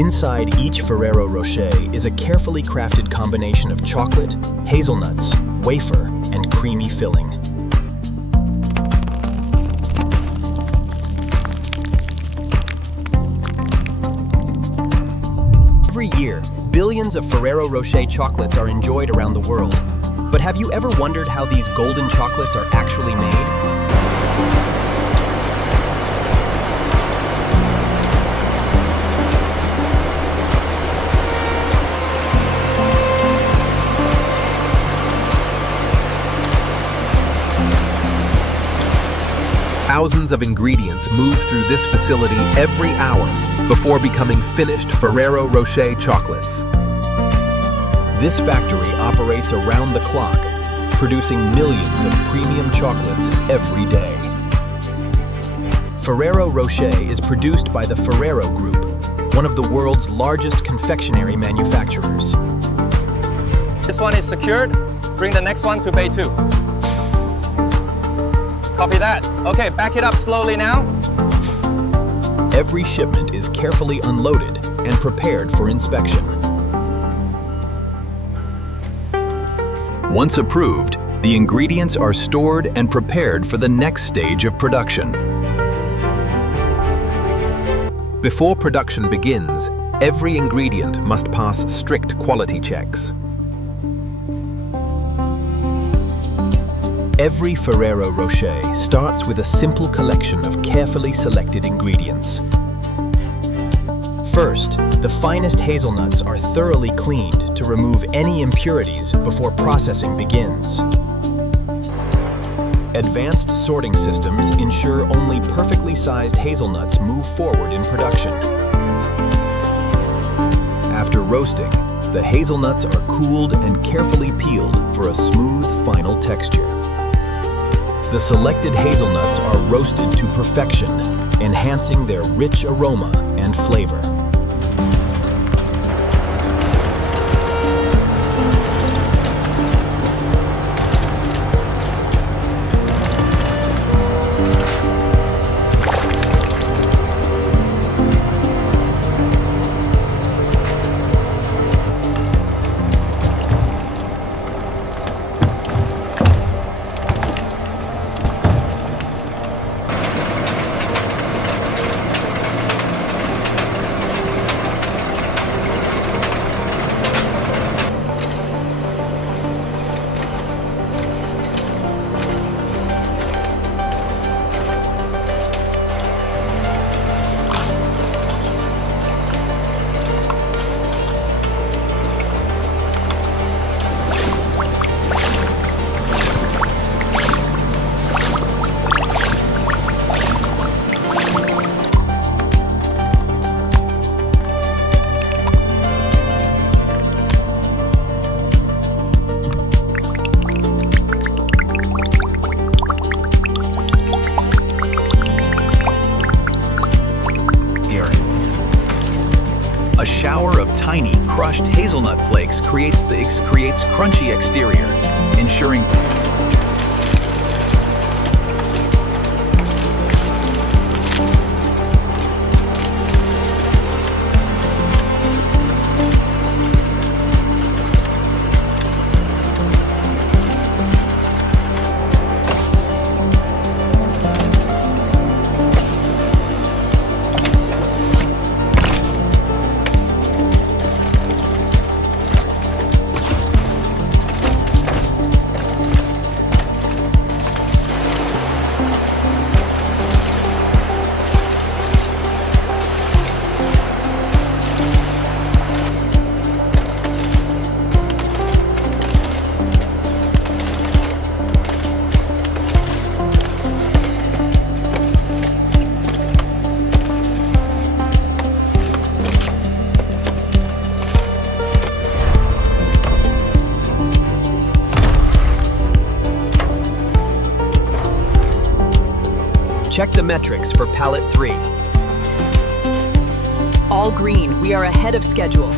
Inside each Ferrero Rocher is a carefully crafted combination of chocolate, hazelnuts, wafer, and creamy filling. Every year, billions of Ferrero Rocher chocolates are enjoyed around the world. But have you ever wondered how these golden chocolates are actually made? Thousands of ingredients move through this facility every hour before becoming finished Ferrero Rocher chocolates. This factory operates around the clock, producing millions of premium chocolates every day. Ferrero Rocher is produced by the Ferrero Group, one of the world's largest confectionery manufacturers. This one is secured. Bring the next one to bay 2. Copy that. Okay, back it up slowly now. Every shipment is carefully unloaded and prepared for inspection. Once approved, the ingredients are stored and prepared for the next stage of production. Before production begins, every ingredient must pass strict quality checks. Every Ferrero Rocher starts with a simple collection of carefully selected ingredients. First, the finest hazelnuts are thoroughly cleaned to remove any impurities before processing begins. Advanced sorting systems ensure only perfectly sized hazelnuts move forward in production. After roasting, the hazelnuts are cooled and carefully peeled for a smooth final texture. The selected hazelnuts are roasted to perfection, enhancing their rich aroma and flavor. A shower of tiny, crushed hazelnut flakes creates crunchy exterior, ensuring check the metrics for pallet 3. All green, we are ahead of schedule.